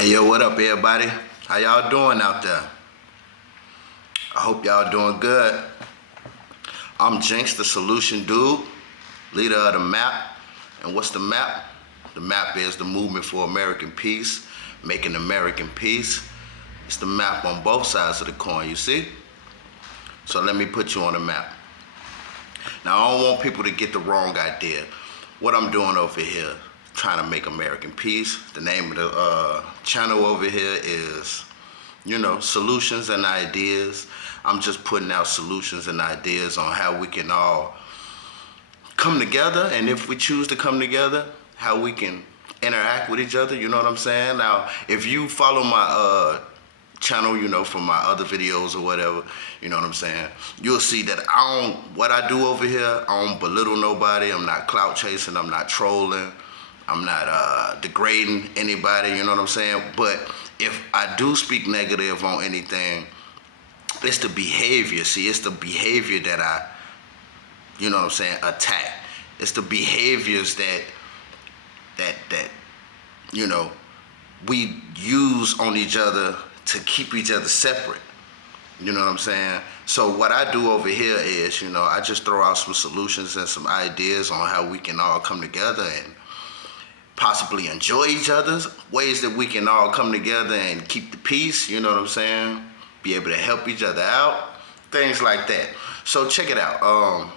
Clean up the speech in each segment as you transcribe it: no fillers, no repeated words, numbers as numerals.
Hey yo, what up everybody? How y'all doing out there? I hope y'all doing good. I'm Jinx, the solution dude, leader of the map. And what's the map? The map is the movement for American peace, making American peace. It's the map on both sides of the coin, you see? So let me put you on the map. Now I don't want people to get the wrong idea. What I'm doing over here, trying to make American peace. The name of the channel over here is, solutions and ideas. I'm just putting out solutions and ideas on how we can all come together, and if we choose to come together, how we can interact with each other, you know what I'm saying? Now, if you follow my channel, from my other videos or whatever, you know what I'm saying, you'll see that what I do over here, I don't belittle nobody, I'm not clout chasing, I'm not trolling, I'm not degrading anybody, you know what I'm saying? But if I do speak negative on anything, it's the behavior. See, it's the behavior that I, attack. It's the behaviors that we use on each other to keep each other separate. You know what I'm saying? So what I do over here is, I just throw out some solutions and some ideas on how we can all come together and possibly enjoy each other's ways that we can all come together and keep the peace, you know what I'm saying? Be able to help each other out, things like that. So check it out.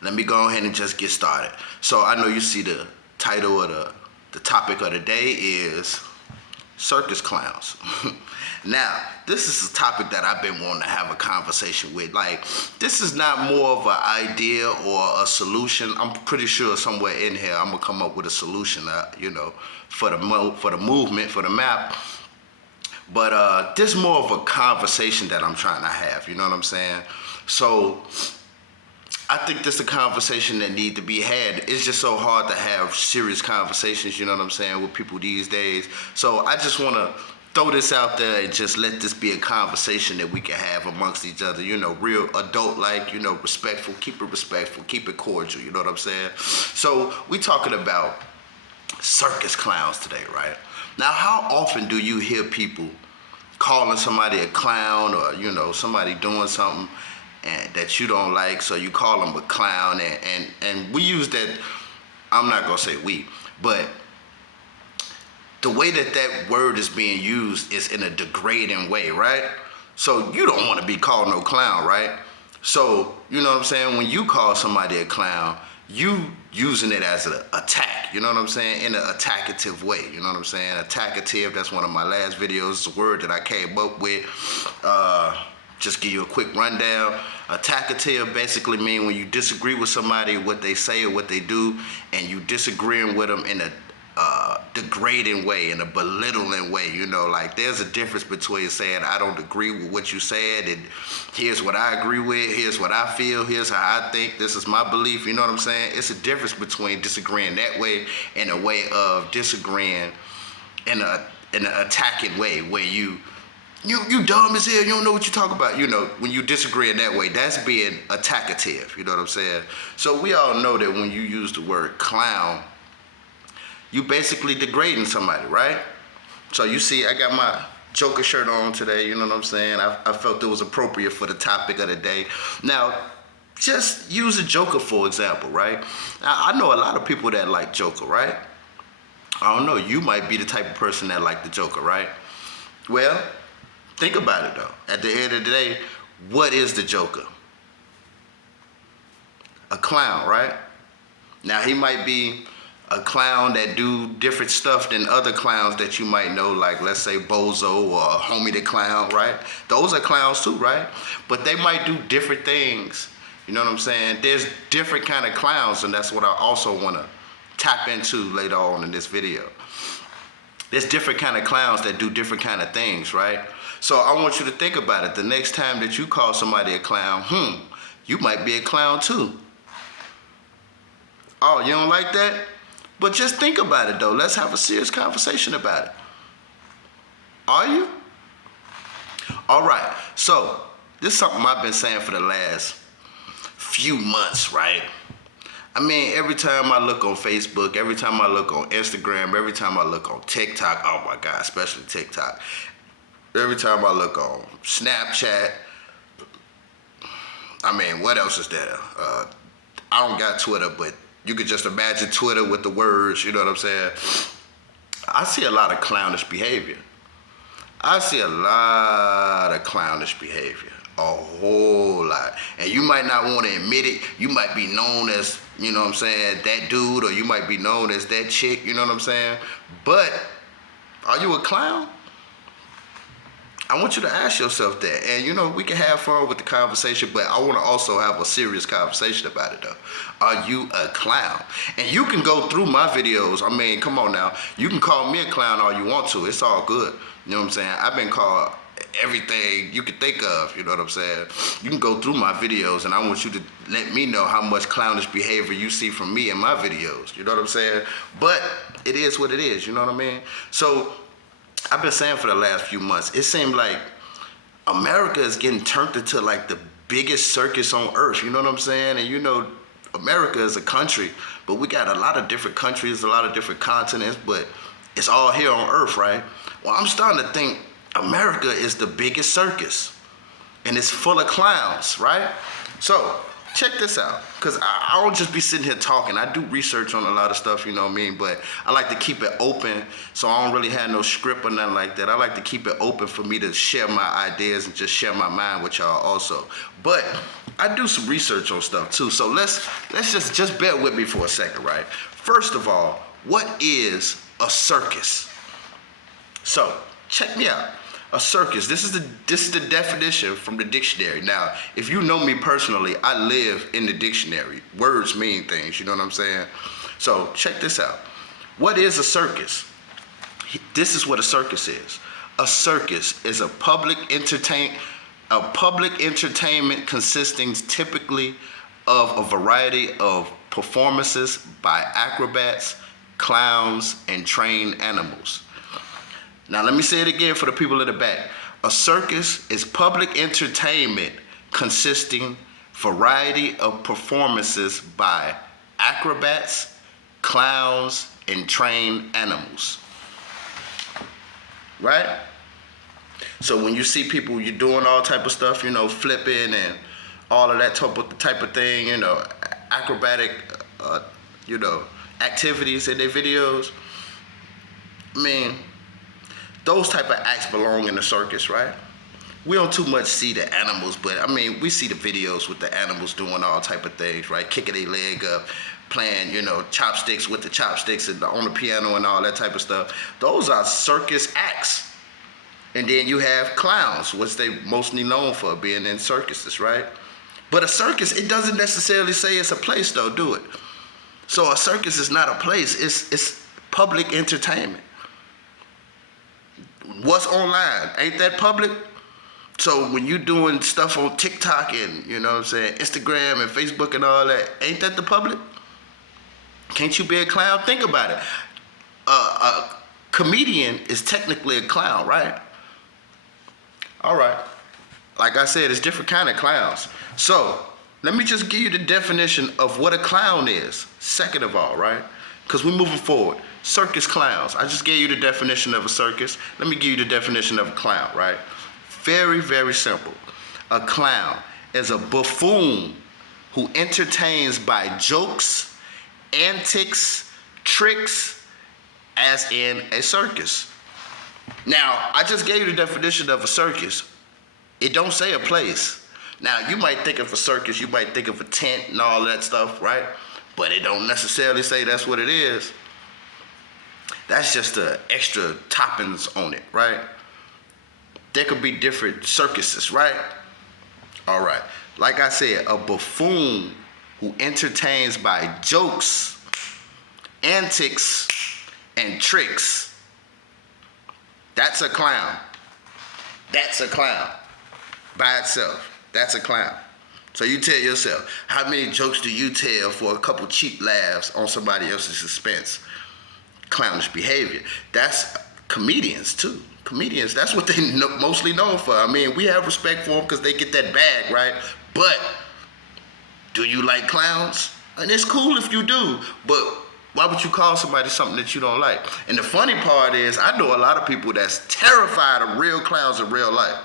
Let me go ahead and just get started. So I know you see the title of the topic of the day is Circus Clowns. Now, this is a topic that I've been wanting to have a conversation with. Like, this is not more of an idea or a solution. I'm pretty sure somewhere in here I'm gonna come up with a solution, for the movement, for the map. But this is more of a conversation that I'm trying to have, you know what I'm saying? So I think this is a conversation that need to be had. It's just so hard to have serious conversations, you know what I'm saying, with people these days. So I just want to throw this out there and just let this be a conversation that we can have amongst each other, real adult-like, respectful, keep it cordial, you know what I'm saying? So we talking about circus clowns today, right? Now, how often do you hear people calling somebody a clown or, somebody doing something and that you don't like, so you call them a clown, and we use that, I'm not gonna say we, but the way that word is being used is in a degrading way, right? So you don't want to be called no clown, right? So, you know what I'm saying, when you call somebody a clown, you using it as an attack, you know what I'm saying, in an attackative way, you know what I'm saying? Attackative, that's one of my last videos, it's a word that I came up with. Just give you a quick rundown. Attackative basically mean when you disagree with somebody, what they say or what they do, and you disagreeing with them in a degrading way, in a belittling way, like there's a difference between saying I don't agree with what you said and here's what I agree with, here's what I feel, here's how I think, this is my belief, you know what I'm saying? It's a difference between disagreeing that way and a way of disagreeing in an attacking way where you dumb as hell, you don't know what you talk about. When you disagree in that way, that's being attackative, you know what I'm saying? So we all know that when you use the word clown, you basically degrading somebody, right? So you see, I got my Joker shirt on today, you know what I'm saying? I felt it was appropriate for the topic of the day. Now, just use a Joker for example, right? Now, I know a lot of people that like Joker, right? I don't know, you might be the type of person that like the Joker, right? Well, think about it though. At the end of the day, what is the Joker? A clown, right? Now he might be a clown that do different stuff than other clowns that you might know, like let's say Bozo or Homie the Clown, right? Those are clowns too, right? But they might do different things, you know what I'm saying? There's different kind of clowns, and that's what I also want to tap into later on in this video. There's different kind of clowns that do different kind of things, right? So I want you to think about it. The next time that you call somebody a clown, you might be a clown too. Oh, you don't like that? But just think about it though. Let's have a serious conversation about it. Are you? All right, so this is something I've been saying for the last few months, right? I mean, every time I look on Facebook, every time I look on Instagram, every time I look on TikTok, oh my God, especially TikTok. Every time I look on Snapchat, I mean, what else is there? I don't got Twitter, but you could just imagine Twitter with the words, you know what I'm saying? I see a lot of clownish behavior. I see a lot of clownish behavior. A whole lot. And you might not want to admit it. You might be known as, you know what I'm saying, that dude, or you might be known as that chick, you know what I'm saying? But are you a clown? I want you to ask yourself that. And you know, we can have fun with the conversation, but I want to also have a serious conversation about it though. Are you a clown? And you can go through my videos. I mean, come on now. You can call me a clown all you want to. It's all good. You know what I'm saying? I've been called everything you could think of, you know what I'm saying? You can go through my videos and I want you to let me know how much clownish behavior you see from me in my videos, you know what I'm saying? But it is what it is, you know what I mean? So I've been saying for the last few months, it seemed like America is getting turned into like the biggest circus on earth, you know what I'm saying? And you know, America is a country, but we got a lot of different countries, a lot of different continents, but it's all here on earth, right? Well, I'm starting to think America is the biggest circus, and it's full of clowns, right? So check this out, because I don't just be sitting here talking. I do research on a lot of stuff, you know what I mean? But I like to keep it open, so I don't really have no script or nothing like that. I like to keep it open for me to share my ideas and just share my mind with y'all also. But I do some research on stuff too, so let's just bear with me for a second, right? First of all, what is a circus? So check me out. A circus, this is the definition from the dictionary. Now, if you know me personally, I live in the dictionary. Words mean things, you know what I'm saying? So check this out. What is a circus? This is what a circus is. A circus is a public entertainment consisting typically of a variety of performances by acrobats, clowns, and trained animals. Now let me say it again for the people in the back. A circus is public entertainment consisting variety of performances by acrobats, clowns, and trained animals. Right? So when you see people, you're doing all type of stuff, you know, flipping and all of that type of thing, you know, acrobatic, you know, activities in their videos. I mean, those type of acts belong in the circus, right? We don't too much see the animals, but I mean, we see the videos with the animals doing all type of things, right? Kicking their leg up, playing, you know, chopsticks with the chopsticks and on the piano and all that type of stuff. Those are circus acts. And then you have clowns, which they mostly known for being in circuses, right? But a circus, it doesn't necessarily say it's a place though, do it? So a circus is not a place, it's public entertainment. What's online? Ain't that public? So when you doing stuff on TikTok and, you know what I'm saying, Instagram and Facebook and all that, ain't that the public? Can't you be a clown? Think about it. A comedian is technically a clown, right? All right. Like I said, it's different kind of clowns. So let me just give you the definition of what a clown is, second of all, right? Because we're moving forward. Circus clowns. I just gave you the definition of a circus. Let me give you the definition of a clown, right? Very, very simple. A clown is a buffoon who entertains by jokes, antics, tricks, as in a circus. Now, I just gave you the definition of a circus. It don't say a place. Now, you might think of a circus, you might think of a tent and all that stuff, right? But it don't necessarily say that's what it is. That's just the extra toppings on it, right? There could be different circuses, right? All right. Like I said, a buffoon who entertains by jokes, antics, and tricks. That's a clown. That's a clown. By itself. That's a clown. So you tell yourself, how many jokes do you tell for a couple cheap laughs on somebody else's expense? Clownish behavior. That's comedians too. Comedians, that's what they mostly known for. I mean, we have respect for them because they get that bag, right? But do you like clowns? And it's cool if you do, but why would you call somebody something that you don't like? And the funny part is, I know a lot of people that's terrified of real clowns in real life.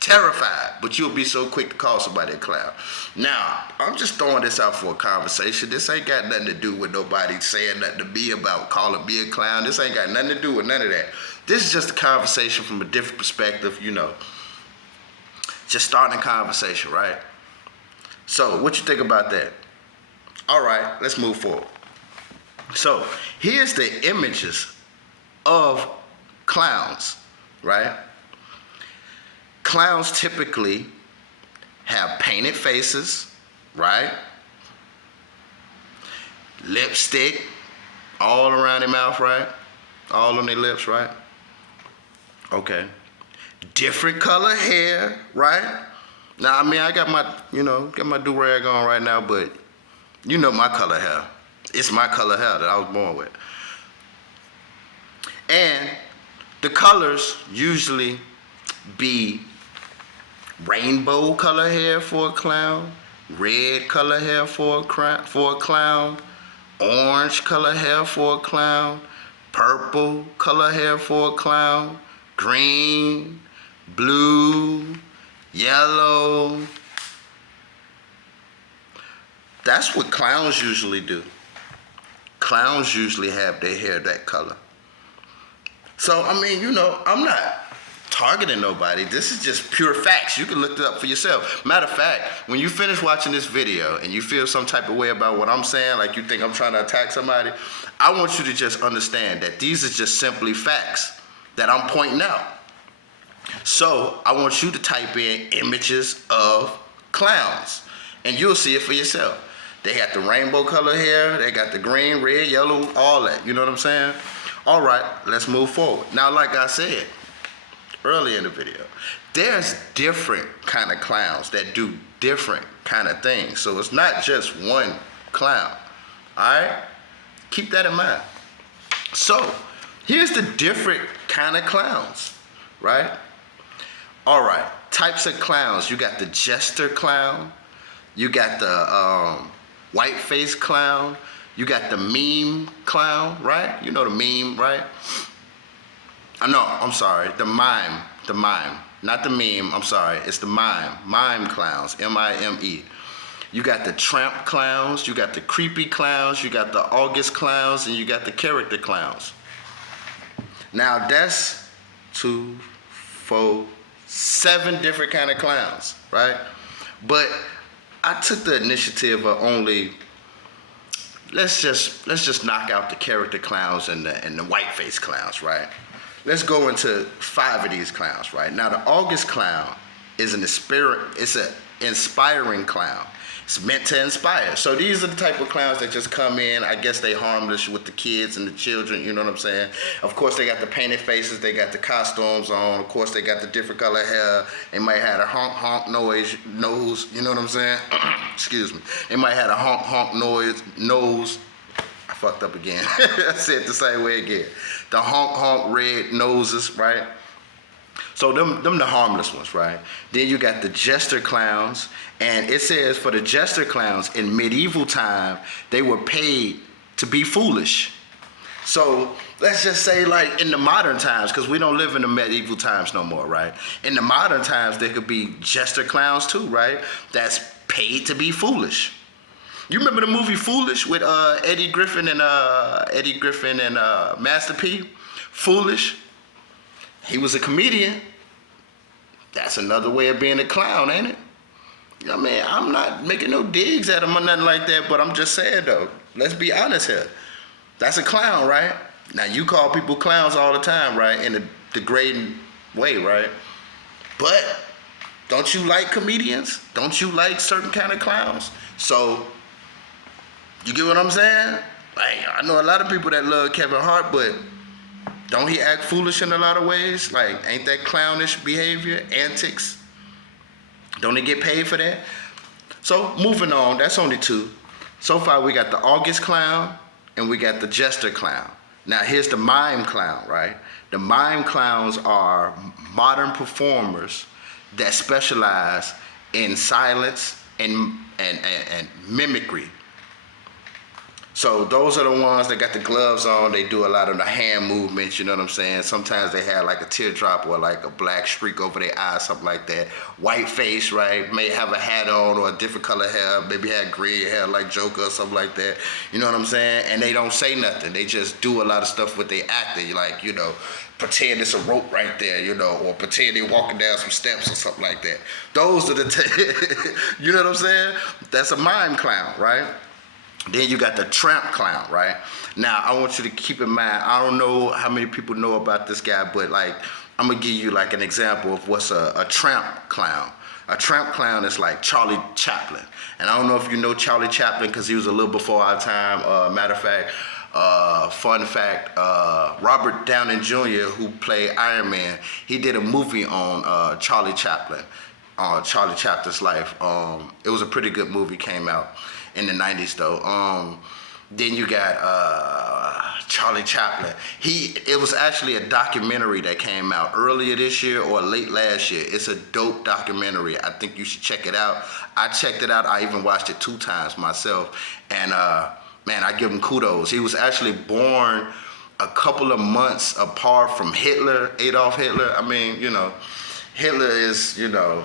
Terrified, but you'll be so quick to call somebody a clown. Now, I'm just throwing this out for a conversation. This ain't got nothing to do with nobody saying nothing to me about calling me a clown. This ain't got nothing to do with none of that. This is just a conversation from a different perspective, you know. Just starting a conversation, right? So, what you think about that? All right, let's move forward. So, here's the images of clowns, right? Clowns typically have painted faces, right? Lipstick all around their mouth, right? All on their lips, right? Okay. Different color hair, right? Now, I mean, I got my, got my do-rag on right now, but you know my color hair. It's my color hair that I was born with. And the colors usually be rainbow color hair for a clown, red color hair for a clown, orange color hair for a clown, purple color hair for a clown, green, blue, yellow. That's what clowns usually do. Clowns usually have their hair that color. So, I mean, I'm not targeting nobody. This is just pure facts. You can look it up for yourself. Matter of fact, when you finish watching this video and you feel some type of way about what I'm saying, like you think I'm trying to attack somebody, I want you to just understand that these are just simply facts that I'm pointing out. So I want you to type in images of clowns and you'll see it for yourself. They got the rainbow color hair, they got the green, red, yellow, all that. You know what I'm saying? All right, let's move forward. Now, like I said earlier in the video, there's different kind of clowns that do different kind of things. So it's not just one clown. All right? Keep that in mind. So here's the different kind of clowns, right? All right, types of clowns. You got the Jester clown. You got the white face clown. You got the Mime clown, right? You know the Mime, right? No, I'm sorry, the Mime, not the Meme, I'm sorry, it's the Mime clowns, M-I-M-E. You got the Tramp clowns, you got the creepy clowns, you got the August clowns, and you got the character clowns. Now that's 2, 4, 7 different kind of clowns, right? But I took the initiative of only, let's just knock out the character clowns and the white face clowns, right? Let's go into 5 of these clowns, right? Now the August clown is an inspiring clown. It's meant to inspire. So these are the type of clowns that just come in. I guess they harmless with the kids and the children, you know what I'm saying? Of course, they got the painted faces. They got the costumes on. Of course, they got the different color hair. They might have a honk nose, you know what I'm saying? Excuse me. They might have a honk nose. I fucked up again. I said it the same way again. The honk red noses, right? So them the harmless ones, right? Then you got the Jester clowns, and it says for the Jester clowns in medieval time, they were paid to be foolish. So let's just say like in the modern times, because we don't live in the medieval times no more, right? In the modern times, there could be Jester clowns too, right? That's paid to be foolish. You remember the movie Foolish with Eddie Griffin and Master P? Foolish. He was a comedian. That's another way of being a clown, ain't it? I mean, I'm not making no digs at him or nothing like that, but I'm just saying though, let's be honest here. That's a clown, right? Now you call people clowns all the time, right? In a degrading way, right? But don't you like comedians? Don't you like certain kind of clowns? So, you get what I'm saying? Like, I know a lot of people that love Kevin Hart, but don't he act foolish in a lot of ways? Like, ain't that clownish behavior, antics? Don't he get paid for that? So, moving on, that's only 2. So far, we got the August clown and we got the Jester clown. Now, here's the Mime clown, right? The Mime clowns are modern performers that specialize in silence and mimicry. So those are the ones that got the gloves on. They do a lot of the hand movements, you know what I'm saying? Sometimes they have like a teardrop or like a black streak over their eye, something like that. White face, right? May have a hat on or a different color hair. Maybe had gray hair like Joker or something like that. You know what I'm saying? And they don't say nothing. They just do a lot of stuff with their acting, like, you know, pretend it's a rope right there, you know, or pretend they're walking down some steps or something like that. Those are the, you know what I'm saying? That's a mime clown, right? Then you got the Tramp clown, right? Now, I want you to keep in mind, I don't know how many people know about this guy, but like, I'm gonna give you like an example of what's a Tramp clown. A Tramp clown is like Charlie Chaplin. And I don't know if you know Charlie Chaplin because he was a little before our time. Matter of fact, fun fact, Robert Downey Jr., who played Iron Man, he did a movie on Charlie Chaplin, Charlie Chaplin's life. It was a pretty good movie, came out in the 90s though. Then you got Charlie Chaplin. It was actually a documentary that came out earlier this year or late last year. It's a dope documentary. I think you should check it out. I checked it out. I even watched it 2 times myself. And man, I give him kudos. He was actually born a couple of months apart from Hitler, Adolf Hitler. I mean, you know, Hitler is, you know,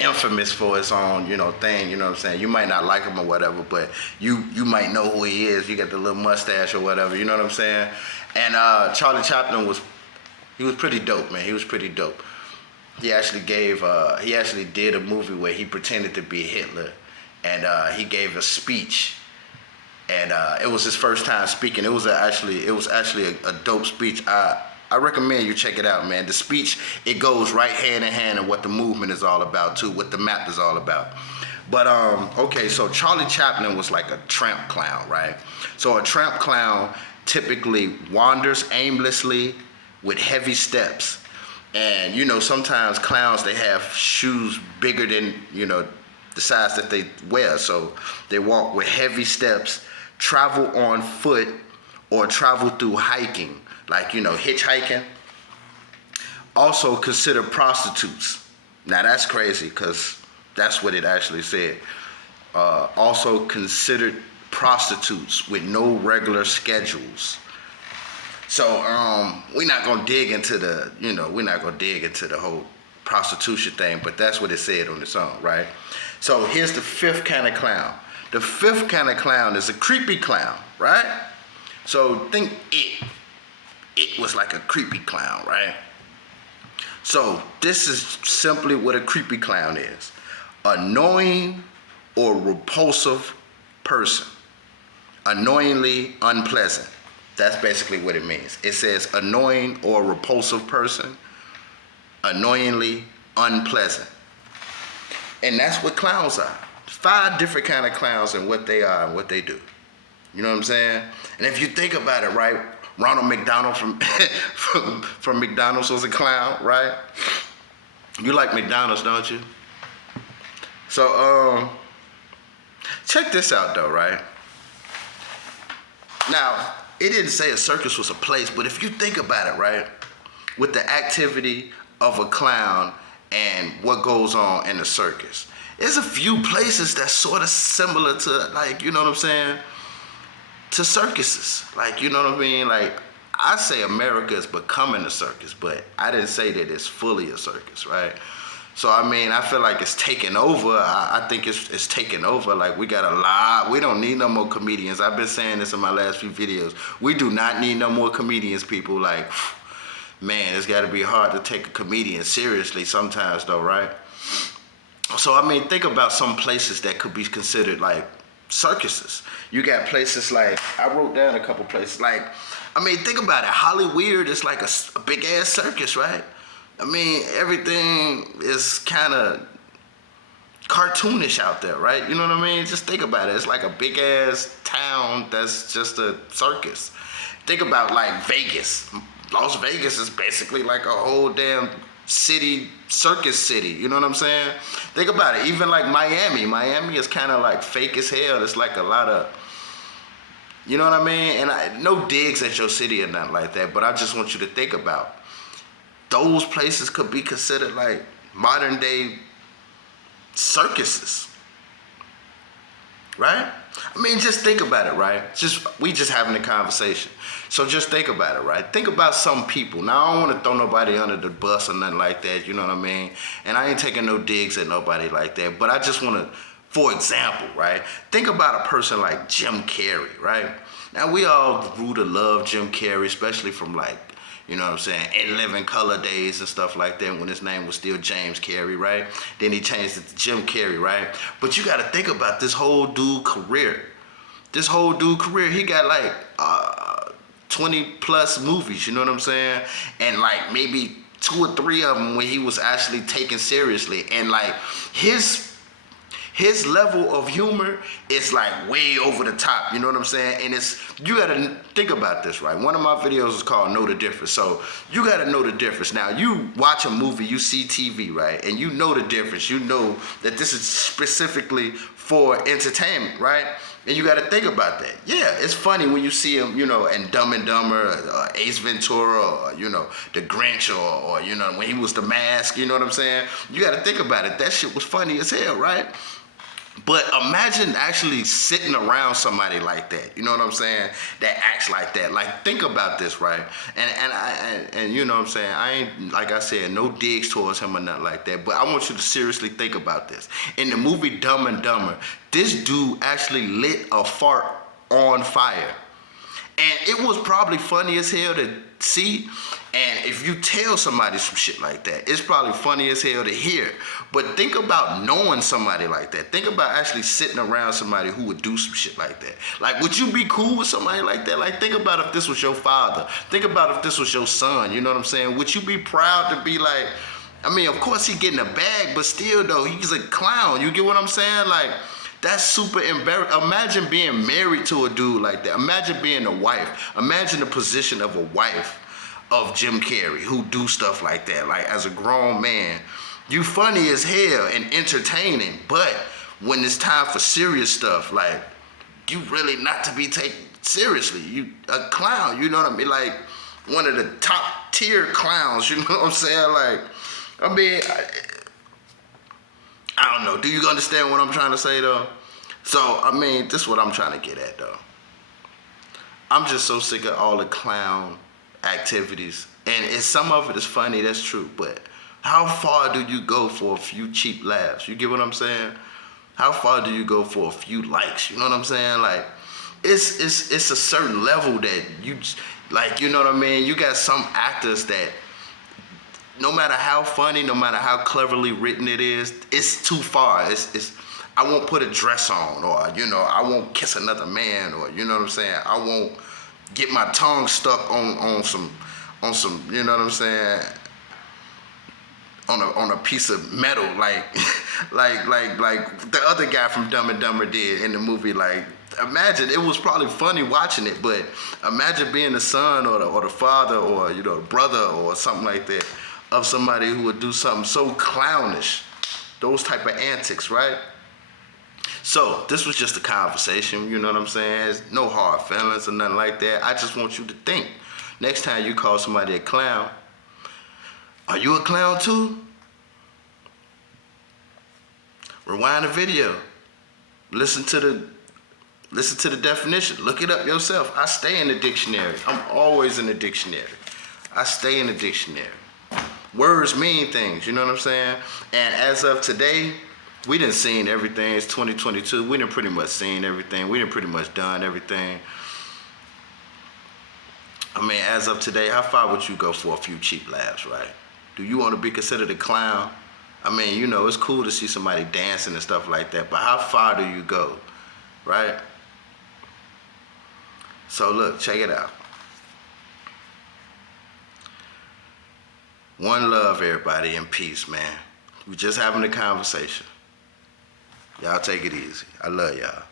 infamous for his own, you know, thing, you know what I'm saying? You might not like him or whatever, but you might know who he is. You got the little mustache or whatever, you know what I'm saying? And Charlie Chaplin was pretty dope, man. He was pretty dope. He actually did a movie where he pretended to be Hitler, and he gave a speech, and it was his first time speaking. It was actually a dope speech. I recommend you check it out, man. The speech, it goes right hand in hand in what the movement is all about too, what the map is all about. But okay, so Charlie Chaplin was like a tramp clown, right? So a tramp clown typically wanders aimlessly with heavy steps. And you know, sometimes clowns, they have shoes bigger than, you know, the size that they wear. So they walk with heavy steps, travel on foot, or travel through hiking, like, you know, hitchhiking. Also consider prostitutes. Now that's crazy because that's what it actually said. Also considered prostitutes with no regular schedules. So we're not gonna dig into the whole prostitution thing, but that's what it said on the song, right? So here's the 5th kind of clown. The 5th kind of clown is a creepy clown, right? So think it was like a creepy clown, right? So this is simply what a creepy clown is. Annoying or repulsive person. Annoyingly unpleasant. That's basically what it means. It says annoying or repulsive person. Annoyingly unpleasant. And that's what clowns are. 5 different kind of clowns and what they are and what they do. You know what I'm saying? And if you think about it, right? Ronald McDonald from from McDonald's was a clown, right? You like McDonald's, don't you? So check this out though, right? Now, it didn't say a circus was a place, but if you think about it, right? With the activity of a clown and what goes on in the circus, there's a few places that's sort of similar to, like, you know what I'm saying, to circuses. Like, you know what I mean? Like, I say America is becoming a circus, but I didn't say that it's fully a circus, right? So, I mean, I feel like it's taking over. I think it's taking over. Like, we got a lot. We don't need no more comedians. I've been saying this in my last few videos. We do not need no more comedians, people. Like, man, it's got to be hard to take a comedian seriously sometimes, though, right? So, I mean, think about some places that could be considered, like, circuses. You got places like, I wrote down a couple places. Like, I mean, think about it. Hollyweird is like a big-ass circus, right? I mean, everything is kind of cartoonish out there, right? You know what I mean? Just think about it. It's like a big-ass town that's just a circus. Think about, like, Vegas. Las Vegas is basically like a whole damn city, circus city. You know what I'm saying? Think about it. Even like Miami. Miami is kind of like fake as hell. It's like a lot of, you know what I mean? And no digs at your city or nothing like that, but I just want you to think about those places could be considered like modern day circuses, right? I mean, just think about it, right? We just having a conversation. So just think about it, right? Think about some people. Now, I don't want to throw nobody under the bus or nothing like that, you know what I mean? And I ain't taking no digs at nobody like that, but I just want to, for example, right? Think about a person like Jim Carrey, right? Now, we all grew to love Jim Carrey, especially from like, you know what I'm saying, In Living Color days and stuff like that when his name was still James Carrey, right? Then he changed it to Jim Carrey, right? But you got to think about this whole dude career. This whole dude career, he got like 20 plus movies, you know what I'm saying? And like maybe 2 or 3 of them when he was actually taken seriously. And like his level of humor is like way over the top, you know what I'm saying? And you gotta think about this, right? One of my videos is called Know the Difference. So you gotta know the difference. Now, you watch a movie, you see TV, right? And you know the difference. You know that this is specifically for entertainment, right? And you gotta think about that. Yeah, it's funny when you see him, you know, in Dumb and Dumber, or Ace Ventura, or, you know, The Grinch, or, you know, when he was The Mask, you know what I'm saying? You gotta think about it. That shit was funny as hell, right? But imagine actually sitting around somebody like that, you know what I'm saying, that acts like that. Like, think about this, right? And you know what I'm saying, I ain't, like I said, no digs towards him or nothing like that, but I want you to seriously think about this. In the movie Dumb and Dumber, this dude actually lit a fart on fire. And it was probably funny as hell to see. And if you tell somebody some shit like that, it's probably funny as hell to hear. But think about knowing somebody like that. Think about actually sitting around somebody who would do some shit like that. Like, would you be cool with somebody like that? Like, think about if this was your father. Think about if this was your son, you know what I'm saying? Would you be proud to be like, I mean, of course he getting a bag, but still though, he's a clown. You get what I'm saying? Like, that's super embarrassing. Imagine being married to a dude like that. Imagine being a wife. Imagine the position of a wife of Jim Carrey who do stuff like that. Like, as a grown man, you funny as hell and entertaining, but when it's time for serious stuff, like, you really not to be taken seriously. You a clown, you know what I mean? Like, one of the top tier clowns, you know what I'm saying? Like, I mean, I don't know. Do you understand what I'm trying to say, though? So, I mean, this is what I'm trying to get at, though. I'm just so sick of all the clown activities. And some of it is funny, that's true. But how far do you go for a few cheap laughs? You get what I'm saying? How far do you go for a few likes? You know what I'm saying? Like, it's a certain level that you, like, you know what I mean? You got some actors that, no matter how funny, no matter how cleverly written it is, it's too far. I won't put a dress on, or, you know, I won't kiss another man, or, you know what I'm saying? I won't get my tongue stuck on some, you know what I'm saying? On a piece of metal, like the other guy from Dumb and Dumber did in the movie. Like, imagine, it was probably funny watching it, but imagine being the son or the father, or, you know, brother or something like that of somebody who would do something so clownish, those type of antics, right? So this was just a conversation, you know what I'm saying? There's no hard feelings or nothing like that. I just want you to think. Next time you call somebody a clown, are you a clown too? Rewind the video. Listen to the definition. Look it up yourself. I stay in the dictionary. I'm always in the dictionary. I stay in the dictionary. Words mean things, you know what I'm saying? And as of today, we done seen everything. It's 2022. We done pretty much seen everything. We done pretty much done everything. I mean, as of today, how far would you go for a few cheap laughs, right? Do you want to be considered a clown? I mean, you know, it's cool to see somebody dancing and stuff like that, but how far do you go, right? So look, check it out. One love, everybody, and peace, man. We just having a conversation. Y'all take it easy. I love y'all.